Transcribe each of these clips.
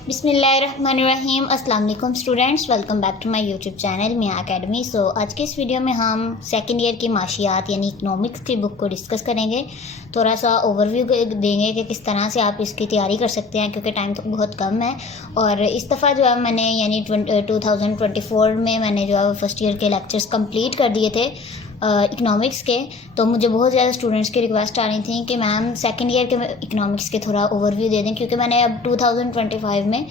बिस्मिल्लाहिर्रहमानिर्रहीम। अस्सलाम वालेकुम students, welcome back to my YouTube channel Miyan Academy. So आज के इस वीडियो में हम सेकेंड ईयर की माशियात यानी इकनॉमिक्स की बुक को डिस्कस करेंगे। थोड़ा सा ओवरव्यू देंगे कि किस तरह से आप इसकी तैयारी कर सकते हैं, क्योंकि टाइम तो बहुत कम है। और इस दफ़ा जो है मैंने यानी 2024 में मैंने जो है फर्स्ट ईयर के लेक्चर्स कंप्लीट कर दिए थे इकनॉमिक्स के। तो मुझे बहुत ज़्यादा स्टूडेंट्स की रिक्वेस्ट आ रही थी कि मैम सेकंड ईयर के इकनॉमिक्स के थोड़ा ओवरव्यू दे दें, क्योंकि मैंने अब 2025 में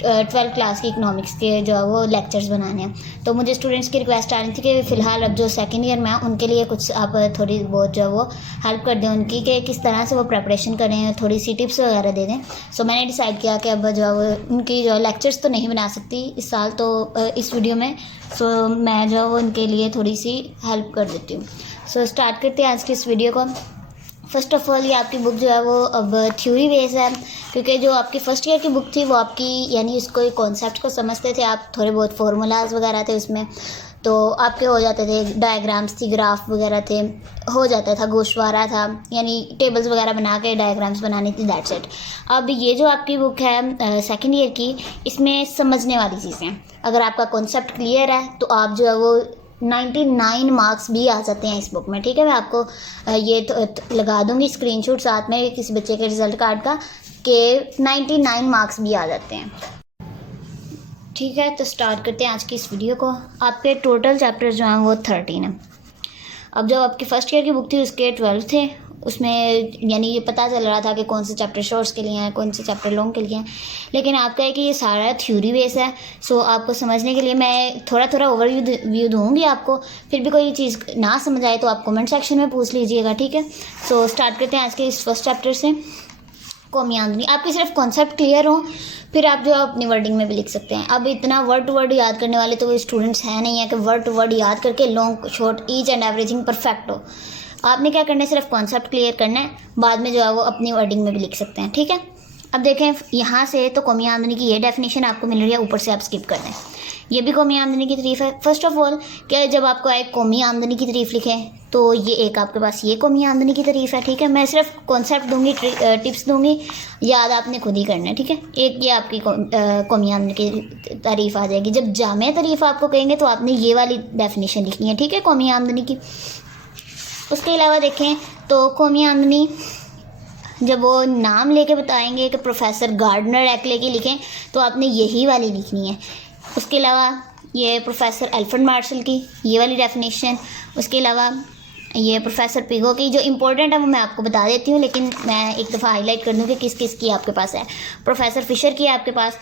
12th क्लास की इकनॉमिक्स के जो है वो लेक्चर्स बनाने हैं। तो मुझे स्टूडेंट्स की रिक्वेस्ट आ रही थी कि फ़िलहाल अब जो सेकंड ईयर में है उनके लिए कुछ आप थोड़ी बहुत जो है वो हेल्प कर दें उनकी, कि किस तरह से वो प्रिपरेशन करें, थोड़ी सी टिप्स वगैरह दे दें। सो मैंने डिसाइड किया कि अब जो है वो उनकी जो लेक्चर्स तो नहीं बना सकती इस साल तो इस वीडियो में। सो मैं जो है वो उनके लिए थोड़ी सी हेल्प कर देती हूँ। सो स्टार्ट करते हैं आज की इस वीडियो को। फ़र्स्ट ऑफ़ ऑल ये आपकी बुक जो है वो अब थ्योरी बेस है, क्योंकि जो आपकी फ़र्स्ट ईयर की बुक थी वो आपकी यानी इसको कॉन्सेप्ट को समझते थे आप, थोड़े बहुत फार्मूलाज वगैरह थे उसमें, तो आपके हो जाते थे, डायग्राम्स थी, ग्राफ वगैरह थे, हो जाता था, गोशवारा था, यानी टेबल्स वगैरह बना के डायग्राम्स बनानी थी, दैट्स इट। अब ये जो आपकी बुक है सेकेंड ईयर की, इसमें समझने वाली चीज़ें, अगर आपका कॉन्सेप्ट क्लियर है तो आप जो है वो 99 मार्क्स भी आ जाते हैं इस बुक में। ठीक है, मैं आपको ये लगा दूंगी स्क्रीनशॉट साथ में किसी बच्चे के रिजल्ट कार्ड का, कि 99 मार्क्स भी आ जाते हैं। ठीक है, तो स्टार्ट करते हैं आज की इस वीडियो को। आपके टोटल चैप्टर जो हैं वो 13 है। अब जब आपकी फ़र्स्ट ईयर की बुक थी उसके 12 थे, उसमें यानी ये पता चल रहा था कि कौन से चैप्टर शॉर्ट्स के लिए हैं, कौन से चैप्टर लॉन्ग के लिए हैं। लेकिन आपका है कि ये सारा थ्योरी बेस है। सो आपको समझने के लिए मैं थोड़ा थोड़ा ओवरव्यू दूँगी आपको। फिर भी कोई चीज़ ना समझ आए तो आप कमेंट सेक्शन में पूछ लीजिएगा। ठीक है, सो स्टार्ट करते हैं आज के इस फर्स्ट चैप्टर से, कौमी आमदनी। आपके सिर्फ कॉन्सेप्ट क्लियर हो, फिर आप जो है अपनी वर्डिंग में भी लिख सकते हैं। अब इतना वर्ड टू वर्ड याद करने वाले तो कोई स्टूडेंट्स हैं नहीं है कि वर्ड टू वर्ड याद करके long short each and everything perfect हो। आपने क्या करना है, सिर्फ कॉन्सेप्ट क्लियर करना है, बाद में जो है वो अपनी वर्डिंग में भी लिख सकते हैं। ठीक है, अब देखें यहाँ से तो कौमी आमदनी की ये डेफिनेशन आपको मिल रही है, ऊपर से आप स्किप कर दें, ये भी कौमी आमदनी की तारीफ़ है। फर्स्ट ऑफ ऑल क्या, जब आपको एक कौमी आमदनी की तारीफ़ लिखें तो ये एक आपके पास ये कौमी आमदनी की तारीफ़ है। ठीक है, मैं सिर्फ कॉन्सेप्ट दूंगी, टिप्स दूंगी, याद आपने खुद ही करना है। ठीक है, एक ये आपकी कौमी आमदनी की तारीफ़ आ जाएगी। जब जामे तारीफ़ आपको कहेंगे तो आपने ये वाली डेफिनेशन लिखनी है। ठीक है, कौमी आमदनी की। उसके अलावा देखें तो कौमी आमदनी जब वो नाम लेके बताएंगे कि प्रोफेसर गार्डनर एक्ले की लिखें तो आपने यही वाली लिखनी है। उसके अलावा ये प्रोफेसर एल्फ्रेड मार्शल की ये वाली डेफिनेशन, उसके अलावा ये प्रोफेसर पिगो की, जो इम्पोर्टेंट है वो मैं आपको बता देती हूँ, लेकिन मैं एक दफ़ा हाईलाइट कर दूँ कि किस किस की आपके पास है। प्रोफेसर फिशर की आपके पास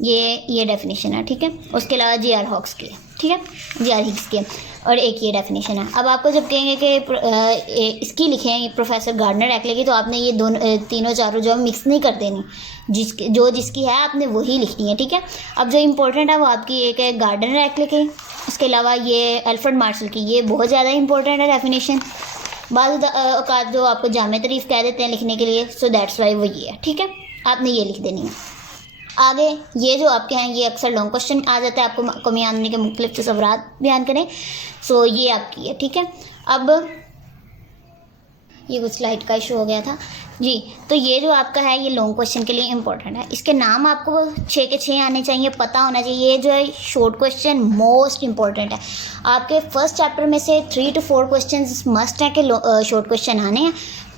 ये डेफिनेशन है। ठीक है, उसके अलावा जी आर हॉक्स की, ठीक है, जी आर हिक्स की, और एक ये डेफिनेशन है। अब आपको जब कहेंगे कि इसकी लिखें प्रोफेसर गार्डनर एक्ले की, तो आपने ये दोनों तीनों चारों जो मिक्स नहीं कर देनी, जिसकी है आपने वही लिखनी है। ठीक है, अब जो इम्पोर्टेंट है वो आपकी एक है गार्डनर एक्ले की, उसके अलावा ये एल्फ्रेड मार्शल की, ये बहुत ज़्यादा इंपॉर्टेंट है डेफिनेशन। बाद औकात जो आपको जामे तारीफ़ कह देते हैं लिखने के लिए, सो दैट्स वाई वो ये है। ठीक है, आपने ये लिख देनी है। आगे ये जो आपके हैं ये अक्सर लॉन्ग क्वेश्चन आ जाता है, आपको कौमी आमदनी के मुख्तलिफ तस्वुरात बयान करें, सो ये आपकी है। ठीक है, अब ये कुछ स्लाइड का इशू हो गया था जी। तो ये जो आपका है ये लॉन्ग क्वेश्चन के लिए इंपॉर्टेंट है। इसके नाम आपको 6 के 6 आने चाहिए, पता होना चाहिए। ये जो है शॉर्ट क्वेश्चन मोस्ट इंपॉर्टेंट है। आपके फर्स्ट चैप्टर में से 3 to 4 क्वेश्चन मस्ट हैं कि शॉर्ट क्वेश्चन आने हैं,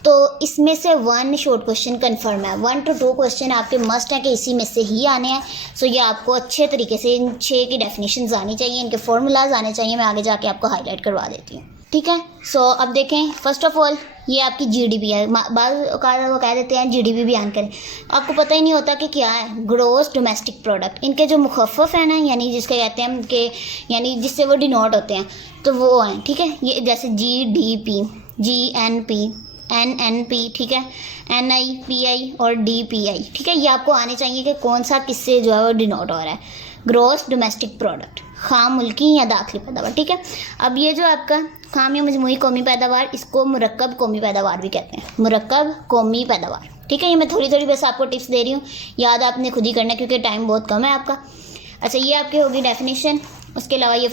तो इसमें से 1 शॉर्ट क्वेश्चन कन्फर्म है। 1 to 2 क्वेश्चन आपके मस्ट हैं कि इसी में से ही आने हैं। सो ये आपको अच्छे तरीके से इन 6 की डेफिनेशंस आनी चाहिए, इनके फार्मूलाज आने चाहिए। मैं आगे जाके आपको हाईलाइट करवा देती हूँ। ठीक है, सो अब देखें, फर्स्ट ऑफ ऑल ये आपकी जीडीपी है। बाद वो कह देते हैं जीडीपी बयान करें, आपको पता ही नहीं होता कि क्या है ग्रॉस डोमेस्टिक प्रोडक्ट। इनके जो मुखफ़फ़ है ना, यानी जिसके कहते हैं कि यानी जिससे वो डिनोट होते हैं, तो वो हैं। ठीक है, ये जैसे जीडीपी, जीएनपी, एनएनपी, ठीक है, एनआईपीआई और डीपीआई। ठीक है, ये आपको आने चाहिए कि कौन सा किससे जो है वो डिनोट हो रहा है। ग्रॉस डोमेस्टिक प्रोडक्ट, खाम मुल्की या दाखिली पैदावार। ठीक है, अब ये जो आपका खाम या मजमूई कौमी पैदावार, इसको मुरक्कब कौमी पैदावार भी कहते हैं, मुरक्कब कौमी पैदावार। ठीक है, ये मैं थोड़ी थोड़ी बस आपको टिप्स दे रही हूँ, याद आपने खुद ही करना है क्योंकि टाइम बहुत कम है आपका। अच्छा, ये आपकी होगी डेफिनेशन। उसके अलावा ये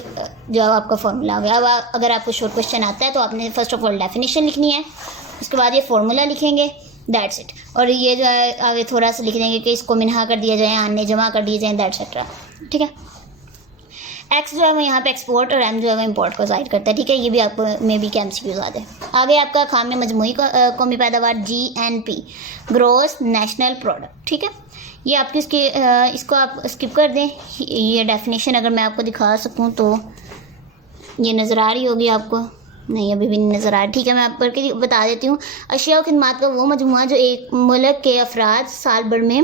जो आपका फॉर्मूला हो गया। अब अगर आपको शॉर्ट क्वेश्चन आता है तो आपने फर्स्ट ऑफ ऑल डेफिनेशन लिखनी है, उसके बाद ये फार्मूला लिखेंगे, दैट्स इट। और ये जो है आगे थोड़ा सा लिख देंगे कि इसको मिनहा कर दिया जाए, आने जमा कर दिए जाए, दैट्सेट्रा। ठीक है, एक्स जो है वो यहाँ पे एक्सपोर्ट और एम जो है वो इम्पोर्ट को जाहिर करता है। ठीक है, ये भी आपको मे बी के MCQs आते हैं। आगे आपका खाम में मजमूई कौमी पैदावार GNP, ग्रोस नेशनल प्रोडक्ट। ठीक है, ये आपकी इसको आप स्किप कर दें। ये डेफिनेशन अगर मैं आपको दिखा सकूँ तो ये नज़र आ रही होगी आपको, नहीं अभी भी नहीं नज़र आ रही। ठीक है, मैं आप करके बता देती हूँ। अशिया और खिदमात का वो मजमुआ जो एक मुल्क के अफराद साल भर में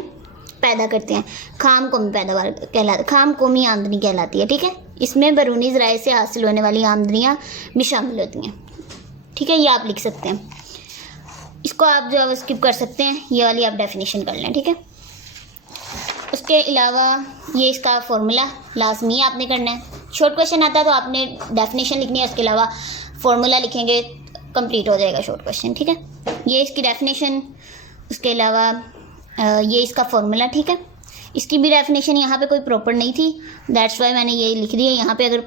पैदा करते हैं, खाम कौमी पैदावार कहलाती, खाम कौमी आमदनी कहलाती है। ठीक है, इसमें बैरूनी ज़राए से हासिल होने वाली आमदनियाँ भी शामिल होती हैं। ठीक है, ये आप लिख सकते हैं, इसको आप जो है स्किप कर सकते हैं, ये वाली आप डेफिनेशन कर लें। ठीक है, उसके अलावा ये इसका फॉर्मूला लाजमी आपने करना है। शॉर्ट क्वेश्चन आता है तो आपने डेफिनेशन लिखनी है, उसके अलावा फॉर्मूला लिखेंगे, कंप्लीट हो जाएगा शॉर्ट क्वेश्चन। ठीक है, ये इसकी डेफिनेशन, उसके अलावा ये इसका फॉर्मूला। ठीक है, इसकी भी डेफिनेशन यहाँ पे कोई प्रॉपर नहीं थी, दैट्स वाई मैंने ये लिख दी है यहाँ पे। अगर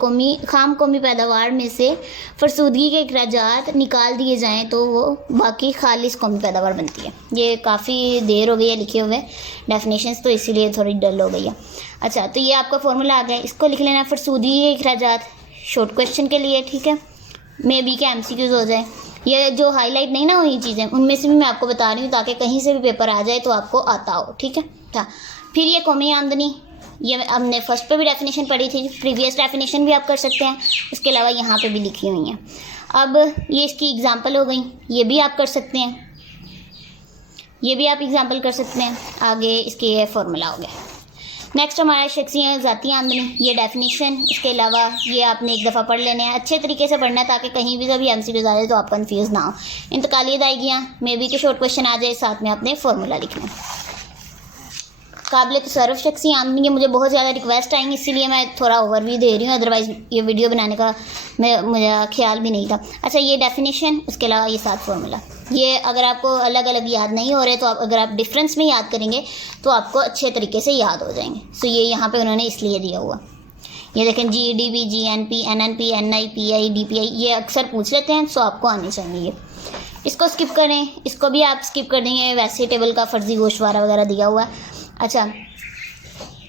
खाम कौमी पैदावार में से फरसूदगी के अखराजात निकाल दिए जाएं तो वो बाकी खालिस कौमी पैदावार बनती है। ये काफ़ी देर हो गई है लिखे हुए डेफिनेशंस, तो इसीलिए थोड़ी डल हो गई है। अच्छा, तो ये आपका फॉर्मूला आ गया, इसको लिख लेना फरसूदगी के अखराजात शॉर्ट क्वेश्चन के लिए। ठीक है, मे बी के MCQs हो जाए। ये जो हाईलाइट नहीं ना हुई चीज़ें, उनमें से भी मैं आपको बता रही हूँ ताकि कहीं से भी पेपर आ जाए तो आपको आता हो। ठीक है, था फिर ये कौमी आमदनी, ये हमने फर्स्ट पे भी डेफिनेशन पढ़ी थी, प्रीवियस डेफिनेशन भी आप कर सकते हैं, उसके अलावा यहाँ पे भी लिखी हुई हैं। अब ये इसकी एग्जांपल हो गई, ये भी आप कर सकते हैं, ये भी आप एग्जांपल कर सकते हैं। आगे इसके ये फॉर्मूला हो गया। नेक्स्ट हमारा शख्सी ज़ाती आमदनी, ये डेफिनेशन, उसके अलावा ये आपने एक दफ़ा पढ़ लेने हैं, अच्छे तरीके से पढ़ना है ताकि कहीं भी जब MCQs आ जाए तो आप कंफ्यूज ना हो। इंतकाली अदायगियाँ मे बी के शॉर्ट क्वेश्चन आ जाए, साथ में आपने फॉर्मूला लिखना है। काबिल तसर्रुफ़ शख्सी आमदनी के मुझे बहुत ज़्यादा रिक्वेस्ट आएंगी, इसीलिए मैं थोड़ा ओवरव्यू दे रही हूँ, अदरवाइज़ ये वीडियो बनाने का मुझे ख्याल भी नहीं था। अच्छा, ये डेफिनेशन, उसके अलावा ये साथ फॉर्मूला, ये अगर आपको अलग अलग याद नहीं हो रहे तो अगर आप डिफरेंस में याद करेंगे तो आपको अच्छे तरीके से याद हो जाएंगे। सो ये यहाँ पे उन्होंने इसलिए दिया हुआ, ये देखें GDP, GNP, NNP, NI, PI, DPI, ये अक्सर पूछ लेते हैं, सो आपको आने चाहिए। इसको स्किप करें, इसको भी आप स्किप कर देंगे, वैसे टेबल का फ़र्जी गोशवारा वगैरह दिया हुआ है। अच्छा,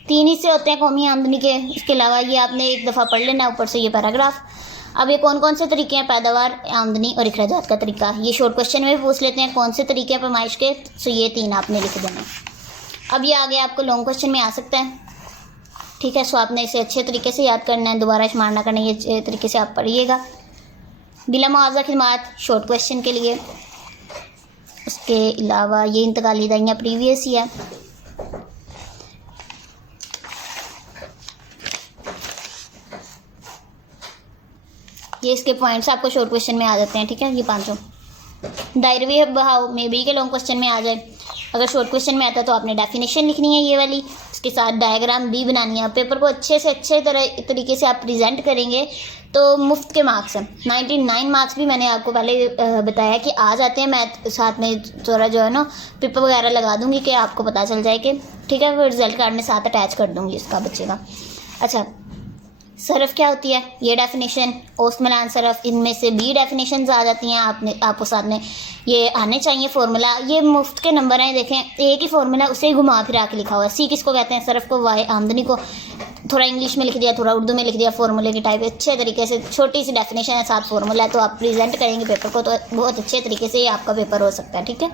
3 हिस्से होते हैं कौमी आमदनी के, इसके अलावा ये आपने एक दफ़ा पढ़ लेना ऊपर से ये पैराग्राफ। अब ये कौन कौन से तरीके हैं पैदावार, आमदनी और अखराजात का तरीका, ये शॉर्ट क्वेश्चन में भी पूछ लेते हैं कौन से तरीके हैं पैमाइश के, सो ये 3 आपने लिख देना। अब ये आगे आपको लॉन्ग क्वेश्चन में आ सकता है। ठीक है, सो आपने इसे अच्छे तरीके से याद करना है, दोबारा शुमार ना करना, ये अच्छे तरीके से आप पढ़िएगा। बिला मुआवजा खिदमात शॉर्ट क्वेश्चन के लिए, उसके अलावा ये इंतकाली अदायगियाँ प्रीवियस ही है। ये इसके पॉइंट्स आपको शॉर्ट क्वेश्चन में आ जाते हैं। ठीक है, ये 5 दायरवी बहाव मे बी के लॉन्ग क्वेश्चन में आ जाए। अगर शॉर्ट क्वेश्चन में आता है तो आपने डेफिनेशन लिखनी है ये वाली, उसके साथ डायग्राम भी बनानी है। पेपर को अच्छे से अच्छे तरीके से आप प्रेजेंट करेंगे तो मुफ्त के मार्क्स हैं। 99 मार्क्स भी मैंने आपको पहले बताया कि आ जाते हैं। मैं साथ में थोड़ा जो है ना पेपर वगैरह लगा दूँगी कि आपको पता चल जाए कि ठीक है, फिर रिजल्ट कार्ड में साथ अटैच कर दूँगी उसका बच्चे का। अच्छा, सरफ क्या होती है, ये डेफिनेशन, ओस्ट मिलान सरफ, इनमें से भी डेफिनेशंस आ जाती हैं। आपको साथ में ये आने चाहिए फार्मूला। ये मुफ्त के नंबर हैं, देखें एक ही फार्मूला, उसे ही घुमा फिरा के लिखा हुआ है। सी किसको कहते हैं, सरफ को, वाई आमदनी को, थोड़ा इंग्लिश में लिख दिया, थोड़ा उर्दू में लिख दिया, फार्मूले की टाइप अच्छे तरीके से, छोटी सी डेफिनेशन है, साथ फार्मूला है, तो आप प्रेजेंट करेंगे पेपर को तो बहुत अच्छे तरीके से ये आपका पेपर हो सकता है। ठीक है,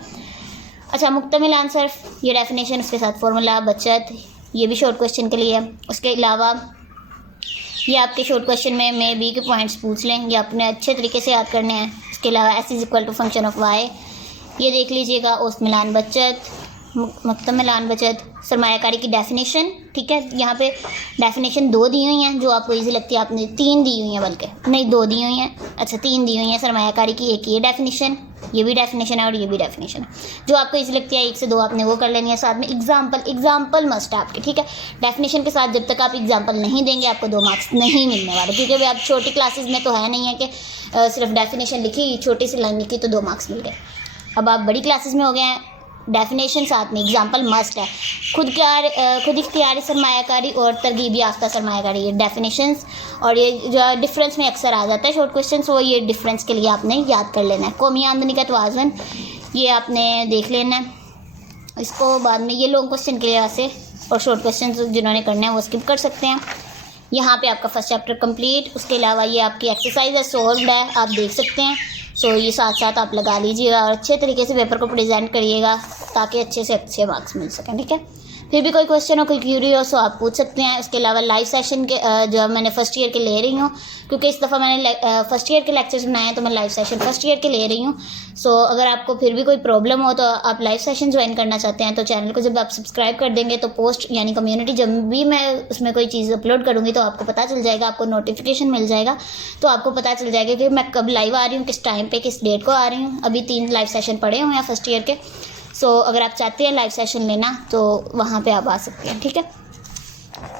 अच्छा, मुक्तमिल आंसर, ये डेफिनेशन, उसके साथ फार्मूला, बचत, ये भी शॉर्ट क्वेश्चन के लिए। उसके अलावा ये आपके शॉर्ट क्वेश्चन में मे बी के पॉइंट्स पूछ लें, ये अपने अच्छे तरीके से याद करने हैं। इसके अलावा S is equal to function of Y, ये देख लीजिएगा। ओस्ट मिलान बचत, मुक्तम मिलान बचत, सरमायाकारी की डेफिनेशन। ठीक है, यहाँ पे डेफिनेशन 2 दी हुई हैं जो आपको इजी लगती है, आपने 3 दी हुई हैं, बल्कि नहीं 2 दी हुई हैं। अच्छा, 3 दी हुई हैं सरमायाकारी की, एक ये डेफिनेशन, ये भी डेफिनेशन है और ये भी डेफिनेशन है। जो आपको इजी लगती है 1 से 2 आपने वो कर लेनी है। साथ में एग्जाम्पल मस्ट है आपके। ठीक है, डेफिनेशन के साथ जब तक आप एग्जाम्पल नहीं देंगे आपको 2 मार्क्स नहीं मिलने वाले, क्योंकि अभी आप छोटी क्लासेस में तो है नहीं है कि सिर्फ डेफिनेशन लिखी, छोटी सी लाइन लिखी तो 2 मार्क्स मिल गए। अब आप बड़ी क्लासेस में हो गए हैं, डेफिनेशन साथ में एग्जाम्पल मस्ट है। खुद इख्तियारी सरमायाकारी और तरगीब याफ्ता सरमायाकारी, ये डेफिनेशंस और ये जो डिफरेंस में अक्सर आ जाता है शॉर्ट क्वेश्चन, वो ये डिफरेंस के लिए आपने याद कर लेना है। कौमी आमदनी का तवाज़ुन, ये आपने देख लेना है। इसको बाद में ये लॉन्ग क्वेश्चन के लिए से और शॉर्ट क्वेश्चन जिन्होंने करना है वो स्किप कर सकते हैं। यहाँ पे आपका फर्स्ट चैप्टर कंप्लीट। उसके अलावा ये आपकी एक्सरसाइज है, सॉल्व्ड है, आप देख सकते हैं। सो ये साथ साथ आप लगा लीजिएगा और अच्छे तरीके से पेपर को प्रेजेंट करिएगा ताकि अच्छे से अच्छे मार्क्स मिल सकें, ठीक है। फिर भी कोई क्वेश्चन हो, कोई क्यूरी हो, सो आप पूछ सकते हैं। उसके अलावा लाइव सेशन के जो मैंने फ़र्स्ट ईयर के ले रही हूँ, क्योंकि इस दफ़ा मैंने फ़र्स्ट ईयर के लेक्चर्स बनाए हैं तो मैं लाइव सेशन फ़र्स्ट ईयर के ले रही हूँ। सो अगर आपको फिर भी कोई प्रॉब्लम हो तो आप लाइव सेशन ज्वाइन करना चाहते हैं तो चैनल को जब आप सब्सक्राइब कर देंगे तो पोस्ट यानी कम्युनिटी जब भी मैं उसमें कोई चीज़ अपलोड करूँगी तो आपको पता चल जाएगा, आपको नोटिफिकेशन मिल जाएगा। तो आपको पता चल जाएगा कि मैं कब लाइव आ रही हूँ, किस टाइम पर, किस डेट को आ रही हूँ। अभी 3 लाइव सेशन पड़े हुए हैं फर्स्ट ईयर के। सो अगर आप चाहते हैं लाइव सेशन लेना तो वहाँ पे आप आ सकते हैं, ठीक है।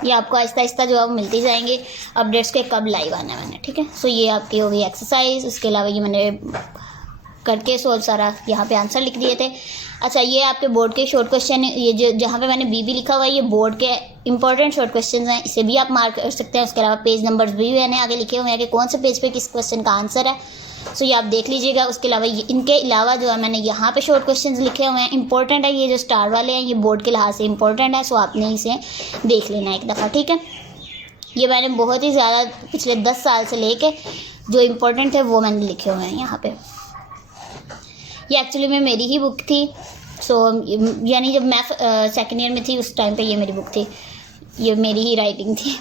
ये आपको आहिस्ता आहिस्ता जो आप मिलती जाएंगे अपडेट्स के कब लाइव आना है मैंने, ठीक है। सो ये आपकी हो गई एक्सरसाइज। उसके अलावा ये मैंने करके सोल्व सारा यहाँ पे आंसर लिख दिए थे। अच्छा, ये आपके बोर्ड के शॉर्ट क्वेश्चन, ये जो जहाँ पे मैंने बी लिखा हुआ है ये बोर्ड के इंपॉर्टेंट शॉर्ट क्वेश्चन हैं, इसे भी आप मार्क कर सकते हैं। उसके अलावा पेज नंबर्स भी मैंने आगे लिखे हुए हैं कि कौन से पेज पे किस क्वेश्चन का आंसर है। सो ये आप देख लीजिएगा। उसके अलावा इनके अलावा जो है मैंने यहाँ पे शॉर्ट क्वेश्चंस लिखे हुए हैं, इंपॉर्टेंट है। ये जो स्टार वाले हैं ये बोर्ड के लिहाज से इंपॉर्टेंट है, सो आपने इसे देख लेना है एक दफ़ा, ठीक है। ये मैंने बहुत ही ज़्यादा पिछले 10 साल से लेके जो इम्पोर्टेंट है वो मैंने लिखे हुए हैं यहाँ पे। ये एक्चुअली में मेरी ही बुक थी। सो यानी जब मैं सेकेंड ईयर में थी उस टाइम पे ये मेरी बुक थी, ये मेरी ही राइटिंग थी।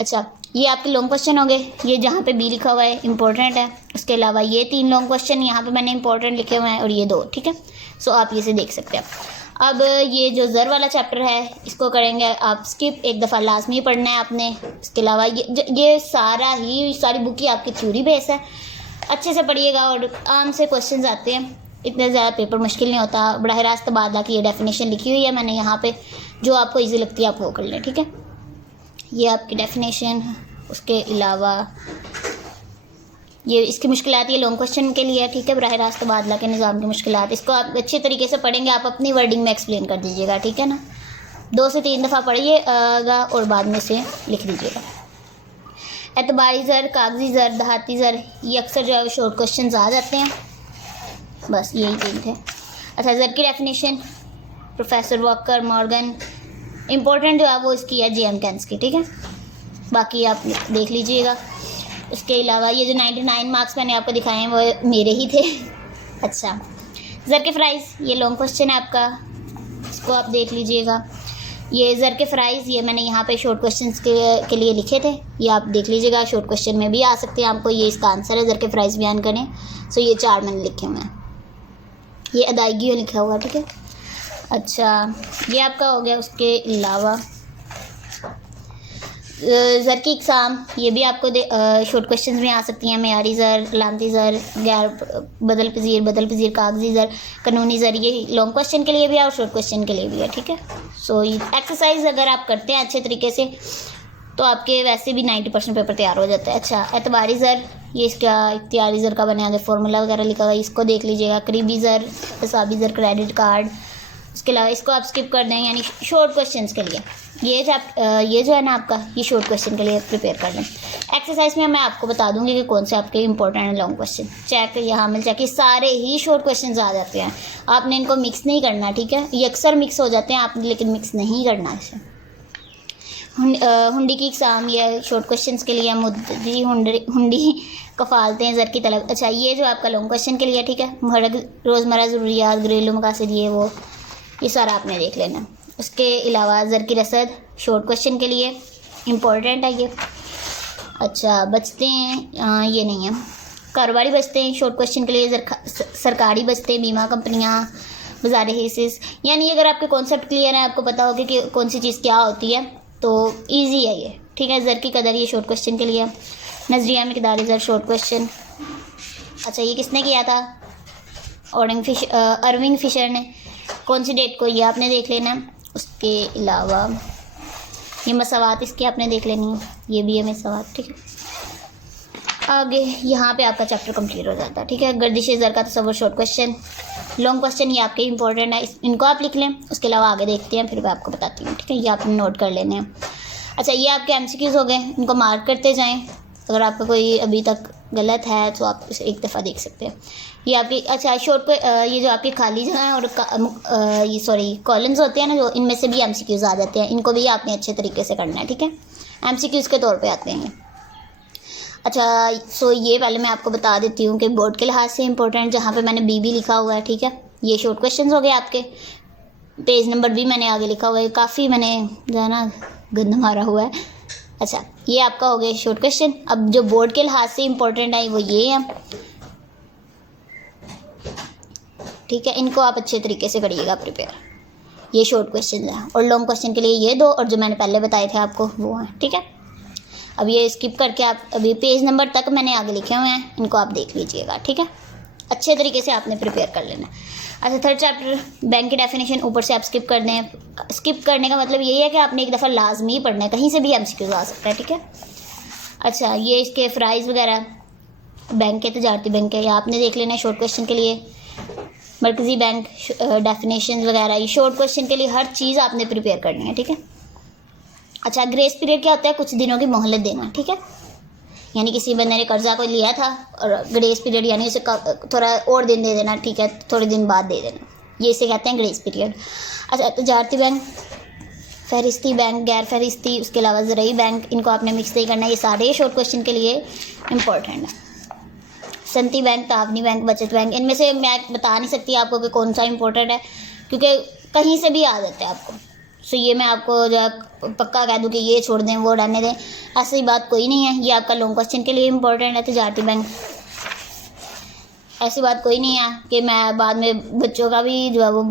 अच्छा, ये आपके लॉन्ग क्वेश्चन हो गए, ये जहाँ पे बी लिखा हुआ है इंपॉर्टेंट है। उसके अलावा ये 3 लॉन्ग क्वेश्चन यहाँ पे मैंने इंपॉर्टेंट लिखे हुए हैं और ये 2, ठीक है। सो आप ये से देख सकते हैं। अब ये जो ज़र वाला चैप्टर है इसको करेंगे आप स्किप, एक दफ़ा लाजमी पढ़ना है आपने। इसके अलावा ये सारी बुक ही आपकी थ्योरी बेस है, अच्छे से पढ़िएगा और आम से क्वेश्चन आते हैं, इतने ज़्यादा पेपर मुश्किल नहीं होता। बराह रास्त तबादला की ये डेफिनेशन लिखी हुई है मैंने यहाँ पे, जो आपको ईजी लगती है आप वो कर लें, ठीक है। ये आपकी डेफिनेशन। उसके अलावा ये इसकी मुश्किलात ये लॉन्ग क्वेश्चन के लिए है, ठीक है। बराह रास्त तबादला के निज़ाम की मुश्किलात, इसको आप अच्छे तरीके से पढ़ेंगे, आप अपनी वर्डिंग में एक्सप्लेन कर दीजिएगा, ठीक है ना। 2 से 3 दफ़ा पढ़िएगा और बाद में से लिख दीजिएगा। एतबारी ज़र, कागजी ज़र, दहाती ज़र, ये अक्सर जो है शॉर्ट क्वेश्चन आ जाते हैं, बस यही 3 थे। अच्छा, ज़र की definition professor walker Morgan, important जो है वो इसकी है जेएम कैंस की, ठीक है। बाकी आप देख लीजिएगा। उसके अलावा ये जो 99 मार्क्स मैंने आपको दिखाए हैं वो मेरे ही थे। अच्छा, ज़र के फ्राइज़, ये लॉन्ग क्वेश्चन है आपका, इसको आप देख लीजिएगा। ये ज़र के फ्राइज़ ये मैंने यहाँ पे शॉर्ट क्वेश्चंस के लिए लिखे थे, ये आप देख लीजिएगा। शॉर्ट क्वेश्चन में भी आ सकते हैं आपको, ये इसका आंसर है, ज़र के फ्राइज़ बयान करें। सो ये 4 मैंने लिखे हुए हैं, ये अदायगी लिखा हुआ, ठीक है। अच्छा, ये आपका हो गया। उसके अलावा ज़र की इकसाम, ये भी आपको शॉर्ट क्वेश्चन में आ सकती हैं। मेयारी ज़र, अलामती ज़र, गैर बदल पजीर, कागजी ज़र, कानूनी ज़र, ये लॉन्ग क्वेश्चन के लिए भी है और शॉर्ट क्वेश्चन के लिए भी है, ठीक है। सो ये एक्सरसाइज अगर आप करते हैं अच्छे तरीके से तो आपके वैसे भी 90% पेपर तैयार हो जाता है। अच्छा, एतबारी ज़र, ये इसका इख्तियारी ज़र का बने आगे फार्मूला वगैरह लिखा हुआ है, इसको देख लीजिएगा। करीबी ज़र, हिसाबी ज़र, क्रेडिट कार्ड, उसके अलावा इसको आप स्किप कर दें, यानी शॉर्ट क्वेश्चंस के लिए ये जो है ना आपका, ये शॉर्ट क्वेश्चन के लिए प्रिपेयर कर लें। एक्सरसाइज में मैं आपको बता दूंगी कि कौन से आपके इंपॉर्टेंट है लॉन्ग क्वेश्चन। चेक यहाँ मिल जाए कि सारे ही शॉर्ट क्वेश्चंस आ जाते हैं, आपने इनको मिक्स नहीं करना, ठीक है। ये अक्सर मिक्स हो जाते हैं आपने, लेकिन मिक्स नहीं करना इसे। हुंडी की एग्ज़ाम, ये शॉर्ट क्वेश्चंस के लिए। मुद्दी हुंडी कफालतें, ज़र की तलब। अच्छा, ये जो आपका लॉन्ग क्वेश्चन के लिए, ठीक है। रोज़मर्रा ज़रूरियात, घरेलू मकासद, ये सारा आपने देख लेना। उसके अलावा ज़र की रसद, शॉर्ट क्वेश्चन के लिए इम्पोर्टेंट है ये। अच्छा, बचते हैं ये नहीं है। कारोबारी बचते हैं शॉर्ट क्वेश्चन के लिए। सरकारी बचते हैं, बीमा कंपनियाँ, बाजार हिस्सेस, यानी अगर आपके कॉन्सेप्ट क्लियर है, आपको पता होगा कि कौन सी चीज़ क्या होती है तो ईजी है ये, ठीक है। ज़र की कदर, ये शॉर्ट क्वेश्चन के लिए। नजरिया मिक़दारी ज़र, शॉर्ट क्वेश्चन। अच्छा, ये किसने किया था? अर्विंग फिशर ने। कौन सी डेट को, ये आपने देख लेना है। उसके अलावा ये मसावात, इसकी आपने देख लेनी है, ये भी है मसावात, ठीक है। आगे यहाँ पे आपका चैप्टर कंप्लीट हो जाता है, ठीक है। गर्दिश ज़र का तसव्वुर, शॉर्ट क्वेश्चन। लॉन्ग क्वेश्चन ये आपके इंपॉर्टेंट है, इनको आप लिख लें। उसके अलावा आगे देखते हैं, फिर मैं आपको बताती हूँ, ठीक है। ये आपने नोट कर लेने हैं। अच्छा, ये आपके MCQs हो गए, इनको मार्क करते जाएँ। अगर आपका कोई अभी तक गलत है तो आप इसे एक दफ़ा देख सकते हैं। ये आपकी अच्छा शॉर्ट को ये जो आपकी खाली जगह है और ये सॉरी कॉलम्स होते हैं ना, जो इनमें से भी MCQs आ जाते हैं, इनको भी आपने अच्छे तरीके से करना है, ठीक है। MCQs के तौर पे आते हैं ये। अच्छा सो ये पहले मैं आपको बता देती हूँ कि बोर्ड के लिहाज से इंपॉर्टेंट, जहाँ पे मैंने बी लिखा हुआ है, ठीक है। ये शॉर्ट क्वेश्चंस हो गए आपके, पेज नंबर भी मैंने आगे लिखा हुआ है, काफ़ी मैंने जो है ना गंद मारा हुआ है। अच्छा ये आपका हो गया शॉर्ट क्वेश्चन। अब जो बोर्ड के लिहाज से इंपॉर्टेंट है वो ये है, ठीक है। इनको आप अच्छे तरीके से करिएगा प्रिपेयर। ये शॉर्ट क्वेश्चन है और लॉन्ग क्वेश्चन के लिए ये दो, और जो मैंने पहले बताए थे आपको वो हैं, ठीक है। अब ये स्किप करके आप अभी पेज नंबर तक मैंने आगे लिखे हुए हैं, इनको आप देख लीजिएगा, ठीक है। अच्छे तरीके से आपने प्रिपेयर कर लेना। अच्छा थर्ड चैप्टर बैंक की डेफिनेशन ऊपर से आप स्किप कर दें। स्किप करने का मतलब यही है कि आपने एक दफ़ा लाजमी पढ़ना है, कहीं से भी MCQ आ सकता है, ठीक है। अच्छा ये इसके फ्राइज़ वगैरह बैंक के, तजारती बैंक के, या आपने देख लेना है शॉर्ट क्वेश्चन के लिए। मरकज़ी बैंक डेफिनेशन वगैरह, ये शॉर्ट क्वेश्चन के लिए हर चीज़ आपने प्रिपेयर करनी है, ठीक है। अच्छा ग्रेस पीरियड क्या होता है? कुछ दिनों की मोहलत देना, ठीक है। यानी किसी बंदे ने कर्जा को लिया था और ग्रेस पीरियड यानी उसे थोड़ा और दिन दे देना, ठीक है, थोड़े दिन बाद दे देना, ये इसे कहते हैं ग्रेस पीरियड। अच्छा तजारती बैंक, फहरिस्ती बैंक, गैर फहरिस्ती, उसके अलावा ज़रूरी बैंक, इनको आपने मिक्स नहीं करना, ये सारे शॉर्ट क्वेश्चन के लिए इम्पोर्टेंट है। सनती बैंक, तावनी बैंक, बचत बैंक, इनमें से मैं बता नहीं सकती आपको कि कौन सा इम्पोर्टेंट है, क्योंकि कहीं से भी आ जाता है आपको। सो ये मैं आपको जो पक्का कह दूँ कि ये छोड़ दें वो रहने दें, ऐसी बात कोई नहीं है। ये आपका लॉन्ग क्वेश्चन के लिए इम्पोर्टेंट है तजारती बैंक, ऐसी बात कोई नहीं है कि मैं बाद में बच्चों का भी जो है वो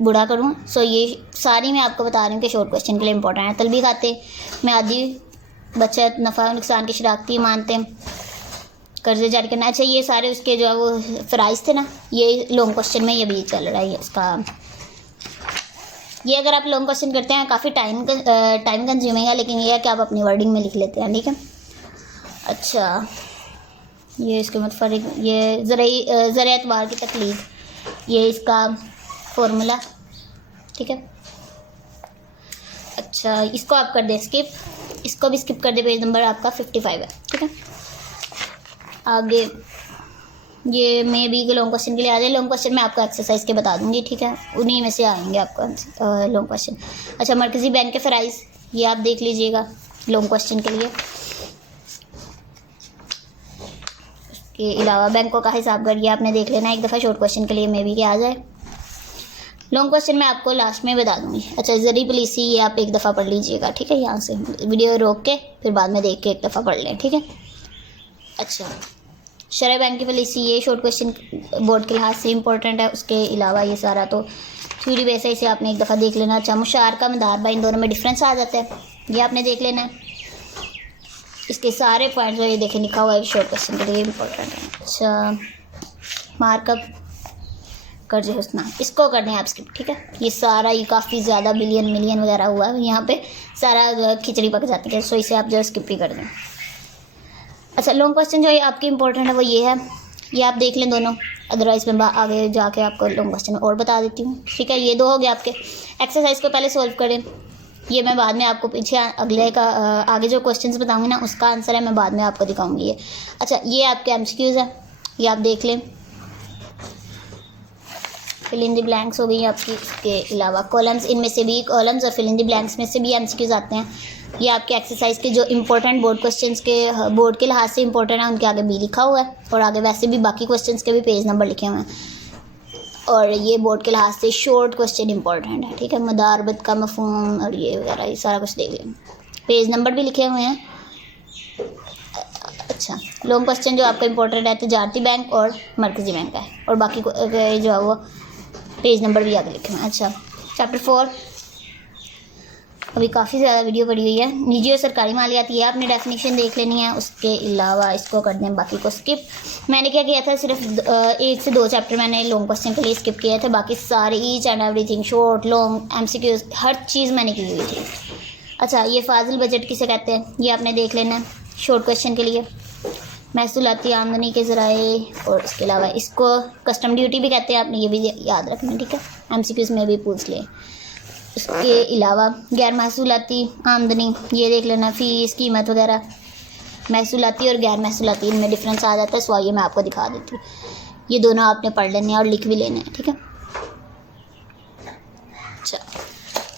बुरा करूँ। सो ये सारी मैं आपको बता रही हूँ कि शॉर्ट क्वेश्चन के लिए इम्पोर्टेंट है। तलबी खाते में आदि, बचत, नफ़ा नुकसान की शराकती मानते, कर्जे जारी करना। अच्छा ये सारे उसके जो है वो फ़राइज़ थे ना, ये लॉन्ग क्वेश्चन में ये भी चल रहा है इसका। ये अगर आप लॉन्ग क्वेश्चन करते हैं काफ़ी टाइम कंज्यूमिंग है, लेकिन ये है कि आप अपनी वर्डिंग में लिख लेते हैं, ठीक है। अच्छा ये इसके मतलब ये ज़रा एतबार की तकलीफ, ये इसका फॉर्मूला, ठीक है। अच्छा इसको आप कर दें स्किप, इसको भी स्किप कर दे, पेज नंबर आपका 55 है, ठीक है। आगे ये मे बी के लॉन्ग क्वेश्चन के लिए आ जाए। लॉन्ग क्वेश्चन मैं आपको एक्सरसाइज के बता दूंगी, ठीक है, उन्हीं में से आएंगे आपको लॉन्ग क्वेश्चन। अच्छा मरकज़ी बैंक के फ़राइज़, ये आप देख लीजिएगा लॉन्ग क्वेश्चन के लिए। उसके अलावा बैंकों का हिसाब कर, ये आपने देख लेना एक दफ़ा शॉर्ट क्वेश्चन के लिए मे बी के आ जाए। लॉन्ग क्वेश्चन मैं आपको लास्ट में बता दूंगी। अच्छा ज़री पॉलिसी, ये आप एक दफ़ा पढ़ लीजिएगा, ठीक है, यहाँ से वीडियो रोक के फिर बाद में देख के एक दफ़ा पढ़ लें, ठीक है। अच्छा शरह बैंक की पॉलिसी, ये शॉर्ट क्वेश्चन बोर्ड के लिहाज से इंपॉर्टेंट है। उसके अलावा ये सारा तो थ्योरी बेस है, इसे आपने एक दफ़ा देख लेना। अच्छा मुशारका मुदारबा, इन दोनों में डिफरेंस आ जाता है, ये आपने देख लेना है। इसके सारे पॉइंट्स ये देखें लिखा हुआ है शॉर्ट क्वेश्चन के लिए इंपॉर्टेंट है। अच्छा मार्कअप, कर्ज हुस्ना, इसको करने हैं आप स्किप, ठीक है। ये सारा ये काफ़ी ज़्यादा बिलियन मिलियन वगैरह हुआ है, यहाँ पे सारा खिचड़ी पक जाती है, सो इसे आप जो स्किप ही कर दें। अच्छा लॉन्ग क्वेश्चन जो है आपकी इंपॉर्टेंट है वो ये है, ये आप देख लें दोनों, अदरवाइज़ मैं आगे जाके आपको लॉन्ग क्वेश्चन और बता देती हूँ, ठीक है। ये दो हो गए आपके। एक्सरसाइज को पहले सॉल्व करें, ये मैं बाद में आपको पीछे अगले का आगे जो क्वेश्चंस बताऊँगी ना उसका आंसर है मैं बाद में आपको दिखाऊँगी ये। अच्छा ये आपके MCQs है, ये आप देख लें। फिल इन द ब्लैंक्स हो गई आपकी। इसके अलावा कॉलम्स, इनमें से भी कॉलम्स और फिल इन द ब्लैंक्स में से भी MCQs आते हैं। ये आपके एक्सरसाइज के जो इंपॉर्टेंट बोर्ड क्वेश्चंस के बोर्ड के लिहाज से इंपॉर्टेंट है उनके आगे भी लिखा हुआ है, और आगे वैसे भी बाकी क्वेश्चंस के भी पेज नंबर लिखे हुए हैं। और ये बोर्ड के लिहाज से शॉर्ट क्वेश्चन इंपॉर्टेंट है, ठीक है। मुदारबत का मफहूम और ये वगैरह ये सारा कुछ देख लें, पेज नंबर भी लिखे हुए हैं। अच्छा लॉन्ग क्वेश्चन जो आपका इंपॉर्टेंट है तजारती बैंक और मरकज़ी बैंक है, और बाकी जो है वो पेज नंबर भी आगे लिखे हुए हैं। अच्छा चैप्टर 4, अभी काफ़ी ज़्यादा वीडियो पड़ी हुई है। निजी और सरकारी मालियात, ये आपने डेफिनेशन देख लेनी है। उसके अलावा इसको कर दें, बाकी को स्किप। मैंने क्या किया था, सिर्फ 1 से 2 चैप्टर मैंने लॉन्ग क्वेश्चन के लिए स्किप किए थे, बाकी सारे each and everything short long MCQs हर चीज़ मैंने की हुई थी। अच्छा ये फाजिल बजट किसे कहते हैं, ये आपने देख लेना है शॉर्ट क्वेश्चन के लिए। महसूलाती आमदनी के ज़राए, और इसके अलावा इसको कस्टम ड्यूटी भी कहते हैं, आपने ये भी याद रखना, ठीक है, MCQs में भी पूछ लें। उसके अलावा गैर महसूलाती आमदनी, ये देख लेना, फ़ीस कीमत वगैरह। महसूलाती और गैर महसूलाती, इनमें डिफरेंस आ जाता है। सो आइए मैं आपको दिखा देती हूँ। ये दोनों आपने पढ़ लेने हैं और लिख भी लेने हैं, ठीक है। अच्छा,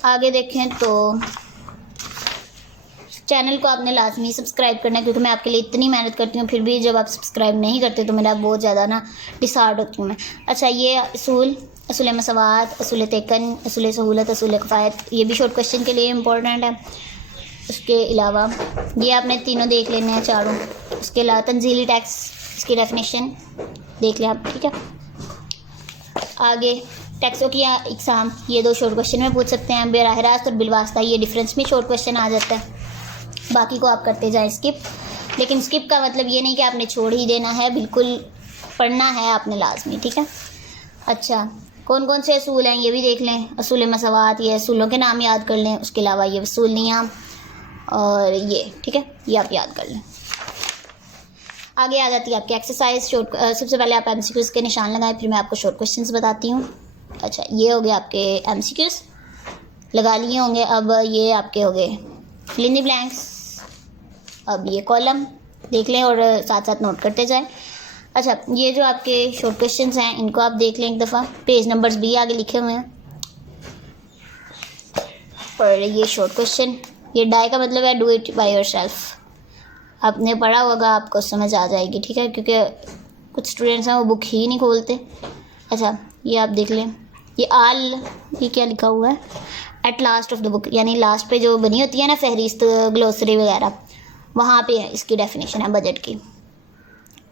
आगे देखें तो चैनल को आपने लाजमी सब्सक्राइब करना है, क्योंकि मैं आपके लिए इतनी मेहनत करती हूँ, फिर भी जब आप सब्सक्राइब नहीं करते तो मेरा बहुत ज़्यादा ना डिसहार्ट होती हूँ मैं। अच्छा, ये असूल मसवात, असूल तेकन, असूल सहूलत, असूल कफ़ायत, ये भी शॉर्ट क्वेश्चन के लिए इम्पोर्टेंट है। उसके अलावा ये आपने तीनों देख लेने हैं, चारों। उसके अलावा तंजीली टैक्स, इसकी डेफिनेशन देख लें आप, ठीक है। आगे टैक्सों की एग्ज़ाम, ये 2 शॉर्ट क्वेश्चन में पूछ सकते हैं। बराह रास्त और बिलवास्ता, ये डिफरेंस में शॉर्ट क्वेश्चन आ जाता है। बाकी को आप करते जाएं स्किप, लेकिन स्किप का मतलब ये नहीं कि आपने छोड़ ही देना है, बिल्कुल पढ़ना है आपने लाजमी, ठीक है। अच्छा, कौन कौन से असूल हैं ये भी देख लें। असूल मसवात, ये असूलों के नाम याद कर लें। उसके अलावा ये वसूलियाँ और ये, ठीक है, ये आप याद कर लें। आगे आ जाती है आपकी एक्सरसाइज। सबसे पहले आप MCQs के निशान लगाएं, फिर मैं आपको शॉर्ट क्वेश्चंस बताती हूँ। अच्छा, ये हो गए आपके MCQs, लगा लिए होंगे। अब ये आपके हो गए फिल इन द ब्लैंक्स। अब ये कॉलम देख लें और साथ साथ नोट करते जाएं। अच्छा, ये जो आपके शॉर्ट क्वेश्चंस हैं इनको आप देख लें एक दफ़ा। पेज नंबर्स भी आगे लिखे हुए हैं। और ये शॉर्ट क्वेश्चन, ये डाई का मतलब है डू इट बाय योरसेल्फ। आपने पढ़ा होगा, आपको समझ आ जाएगी, ठीक है, क्योंकि कुछ स्टूडेंट्स हैं वो बुक ही नहीं खोलते। अच्छा, ये आप देख लें। ये क्या लिखा हुआ है, at last of the book, यानी लास्ट पे जो बनी होती है ना फहरिस्त, ग्लोसरी वगैरह, वहाँ पे है इसकी डेफिनेशन है बजट की।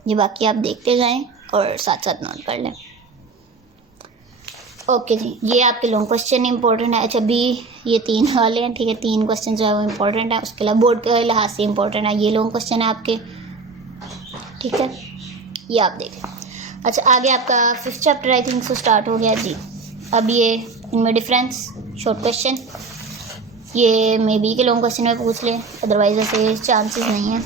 ये बाकी आप देखते जाएं और साथ साथ नोट कर लें। ओके जी, ये आपके लॉन्ग क्वेश्चन इंपॉर्टेंट है। अच्छा, भी ये 3 वाले हैं, ठीक है, 3 क्वेश्चन जो है वो इंपॉर्टेंट है। उसके अलावा बोर्ड के लिहाज से इंपॉर्टेंट है, ये लॉन्ग क्वेश्चन है आपके, ठीक है, ये आप देखें। अच्छा, आगे आपका 5th chapter I think so start हो गया जी। अब ये इनमें डिफरेंस शॉर्ट क्वेश्चन, ये मे बी के लॉन्ग क्वेश्चन में पूछ लें, अदरवाइज ऐसे चांसेस नहीं है।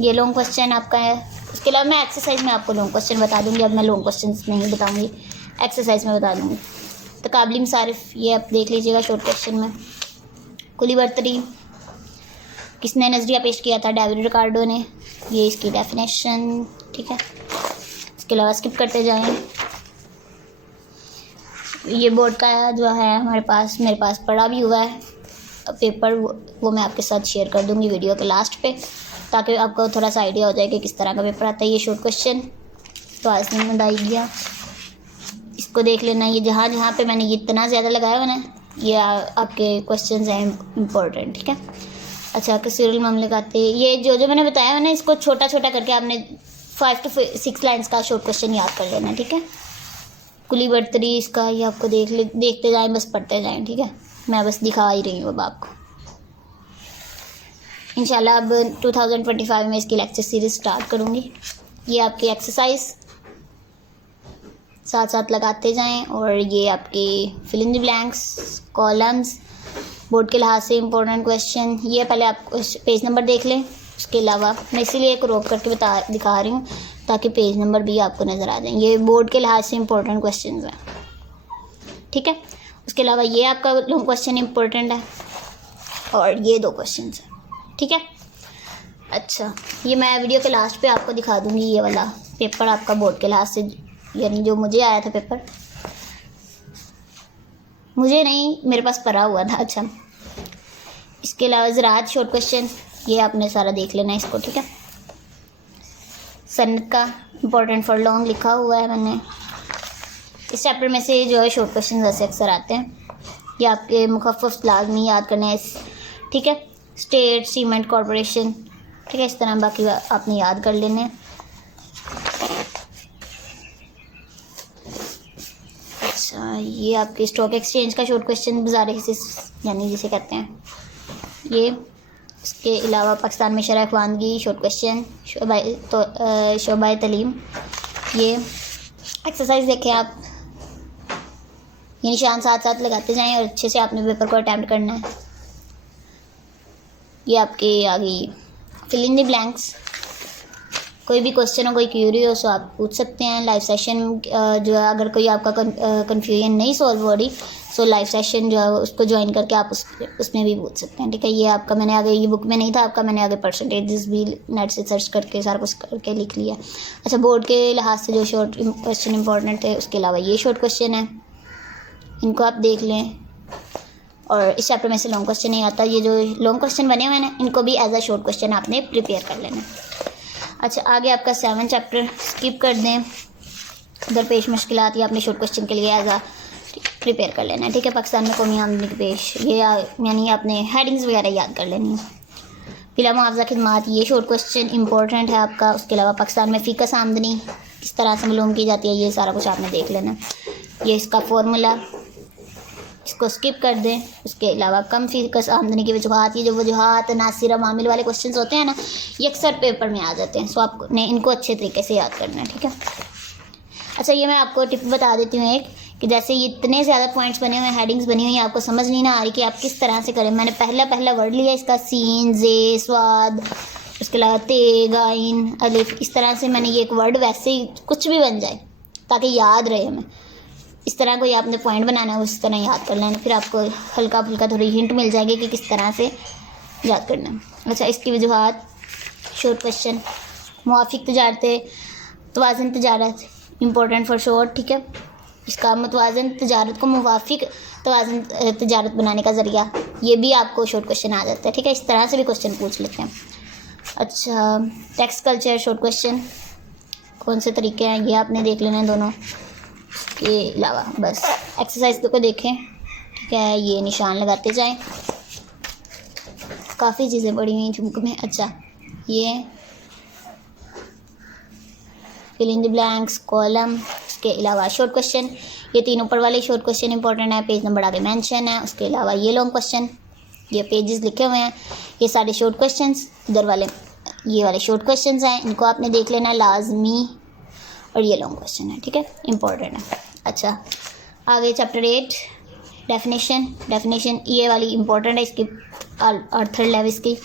ये लॉन्ग क्वेश्चन आपका है। उसके अलावा मैं एक्सरसाइज में आपको लॉन्ग क्वेश्चन बता दूँगी। अब मैं लॉन्ग क्वेश्चन नहीं बताऊँगी, एक्सरसाइज में बता दूँगी। तकाबली मसारिफ, ये आप देख लीजिएगा शॉर्ट क्वेश्चन में। कुली बर्तरी किसने नज़रिया पेश किया था, डेविड रिकार्डो ने, ये इसकी डेफिनेशन, ठीक है। इसके अलावा स्किप करते जाएं। ये बोर्ड का जो है मेरे पास पड़ा भी हुआ है पेपर, वो मैं आपके साथ शेयर कर दूँगी वीडियो के लास्ट पे, ताकि आपको थोड़ा सा आइडिया हो जाए कि किस तरह का पेपर आता है। ये शॉर्ट क्वेश्चन तो आज दिन में दाई गया, इसको देख लेना। ये जहाँ जहाँ पे मैंने ये इतना ज़्यादा लगाया हुआ ना, ये आपके क्वेश्चंस हैं इम्पोर्टेंट, ठीक है। अच्छा, कसीरुल ममलिकात, ये जो मैंने बताया है ना, इसको छोटा छोटा करके आपने 5 to 6 लाइन्स का शॉर्ट क्वेश्चन याद कर लेना, ठीक है। कुली बर्तरी, इसका ये आपको देखते जाएं, बस पढ़ते जाएं, ठीक है। मैं बस दिखा ही रही हूँ अब आपको। इंशाल्लाह अब 2025 में इसकी लेक्चर सीरीज़ स्टार्ट करूँगी। ये आपकी एक्सरसाइज साथ साथ लगाते जाएं। और ये आपकी fill in the blanks, columns, board के लिहाज से इंपॉर्टेंट क्वेश्चन। ये पहले आप पेज नंबर देख लें। उसके अलावा मैं इसीलिए क्रॉप करके दिखा रही हूँ ताकि पेज नंबर भी आपको नज़र आ जाए। ये बोर्ड के लिहाज से इंपॉर्टेंट क्वेश्चन हैं, ठीक है। उसके अलावा ये आपका लॉन्ग क्वेश्चन इंपॉर्टेंट है और ये 2 क्वेश्चन हैं, ठीक है। अच्छा, ये मैं वीडियो के लास्ट पे आपको दिखा दूँगी ये वाला पेपर आपका बोर्ड के लिहाज से, यानी जो मुझे आया था पेपर, मुझे नहीं, मेरे पास पढ़ा हुआ था। अच्छा, इसके अलावा ज़राअत शॉर्ट क्वेश्चन, ये आपने सारा देख लेना है इसको, ठीक है। सनत का इम्पोर्टेंट फॉर लॉन्ग लिखा हुआ है मैंने। इस चैप्टर में से जो है शॉर्ट क्वेश्चन ऐसे अक्सर आते हैं। ये आपके मुखफ़फ़ लाजमी याद करना है, ठीक है। स्टेट, सीमेंट कॉरपोरेशन, ठीक है, इस तरह बाकी आपने याद कर लेने हैं। अच्छा, ये आपके स्टॉक एक्सचेंज का शॉर्ट क्वेश्चन, बाज़ार हिस्से यानी जिसे कहते हैं ये। इसके अलावा पाकिस्तान में शरह ख़वानगी शॉर्ट क्वेश्चन, शोबा तलीम। ये एक्सरसाइज देखें आप, ये निशान साथ साथ लगाते जाएं और अच्छे से आपने पेपर को अटैम्प्ट करना है। ये आपके आ गई फिल इन द ब्लैंक्स। कोई भी क्वेश्चन हो, कोई क्यूरी हो तो आप पूछ सकते हैं। लाइव सेशन जो है, अगर कोई आपका कन्फ्यूजन नहीं सॉल्व हो रही सो लाइव सेशन जो है उसको ज्वाइन करके आप उसमें भी पूछ सकते हैं, ठीक है। ये आपका मैंने आगे, ये बुक में नहीं था आपका, मैंने आगे परसेंटेजेस भी नेट से सर्च करके सारा कुछ करके लिख लिया। अच्छा, बोर्ड के लिहाज से जो शॉर्ट क्वेश्चन इंपॉर्टेंट है, उसके अलावा ये शॉर्ट क्वेश्चन है, इनको आप देख लें। और इस चैप्टर में से लॉन्ग क्वेश्चन नहीं आता, ये जो लॉन्ग क्वेश्चन बने हुए हैं ना, इनको भी एज अ शॉर्ट क्वेश्चन आपने प्रिपेयर कर लेना। अच्छा, आगे आपका 7 चैप्टर स्किप कर दें, उधर पेश मुश्किलात, ये आपने शॉर्ट क्वेश्चन के लिए एज अ प्रिपेयर कर लेना है, ठीक है। पाकिस्तान में कौमी आमदनी के पेश, ये यानी आपने हेडिंग्स वगैरह याद कर लेनी है। फिलहाल मुआवजा खिदमात, ये शॉर्ट क्वेश्चन इंपॉर्टेंट है आपका। उसके अलावा पाकिस्तान में फ़ीकस आमदनी किस तरह से मालूम की जाती है, ये सारा कुछ आपने देख लेना है। ये इसका फॉर्मूला, इसको स्किप कर दें। उसके अलावा कम फ़ीकस आमदनी की वजूहात, ये जो वजूहात नासिर मामिल वाले क्वेश्चन होते हैं ना, ये अक्सर पेपर में आ जाते हैं, सो आपने इनको अच्छे तरीके से याद करना है, ठीक है। अच्छा, ये मैं आपको टिप बता देती हूँ एक, कि जैसे ये इतने ज़्यादा पॉइंट्स बने हुए हैं, हेडिंग्स बनी हुई हैं, आपको समझ नहीं ना आ रही कि आप किस तरह से करें। मैंने पहला वर्ड लिया इसका, सीन, जे, स्वाद, उसके अलावा ते, गाइन, अलिफ, इस तरह से मैंने ये एक वर्ड वैसे ही कुछ भी बन जाए ताकि याद रहे हमें। इस तरह कोई आपने पॉइंट बनाना है, उस तरह याद कर लेना, फिर आपको हल्का फुल्का थोड़ी हिंट मिल जाएगी कि किस तरह से याद करना है। अच्छा, इसकी वजूहात, शॉर्ट क्वेश्चन, मुवाफिक तजारतें, तवाज़ुन तजारत इम्पोर्टेंट फॉर शॉर्ट, ठीक है। इसका मुतवाज़न तजारत को मुवाफिक तवाज़ुन तजारत बनाने का ज़रिया, ये भी आपको शॉर्ट क्वेश्चन आ जाता है, ठीक है। इस तरह से भी क्वेश्चन पूछ लेते हैं। अच्छा, टेक्स्ट कल्चर शॉर्ट क्वेश्चन, कौन से तरीके हैं ये आपने देख लेना है दोनों। इसके अलावा बस एक्सरसाइज को देखें, ठीक है, ये निशान लगाते जाएं। काफ़ी चीज़ें पड़ी हुई हैं बुक में। अच्छा, ये fill in the blanks, column, उसके अलावा शॉर्ट क्वेश्चन, ये 3 ऊपर वाले शॉर्ट क्वेश्चन इंपॉर्टेंट है, पेज नंबर आगे मेंशन है। उसके अलावा ये लॉन्ग क्वेश्चन, ये पेजेस लिखे हुए हैं, ये सारे शॉर्ट क्वेश्चंस, इधर वाले ये वाले शॉर्ट क्वेश्चंस हैं, इनको आपने देख लेना है लाजमी। और ये लॉन्ग क्वेश्चन है, ठीक है, इंपॉर्टेंट है। अच्छा, आगे चैप्टर 8 डेफिनेशन, ये वाली इंपॉर्टेंट है, इसकी आर्थर लेविस की।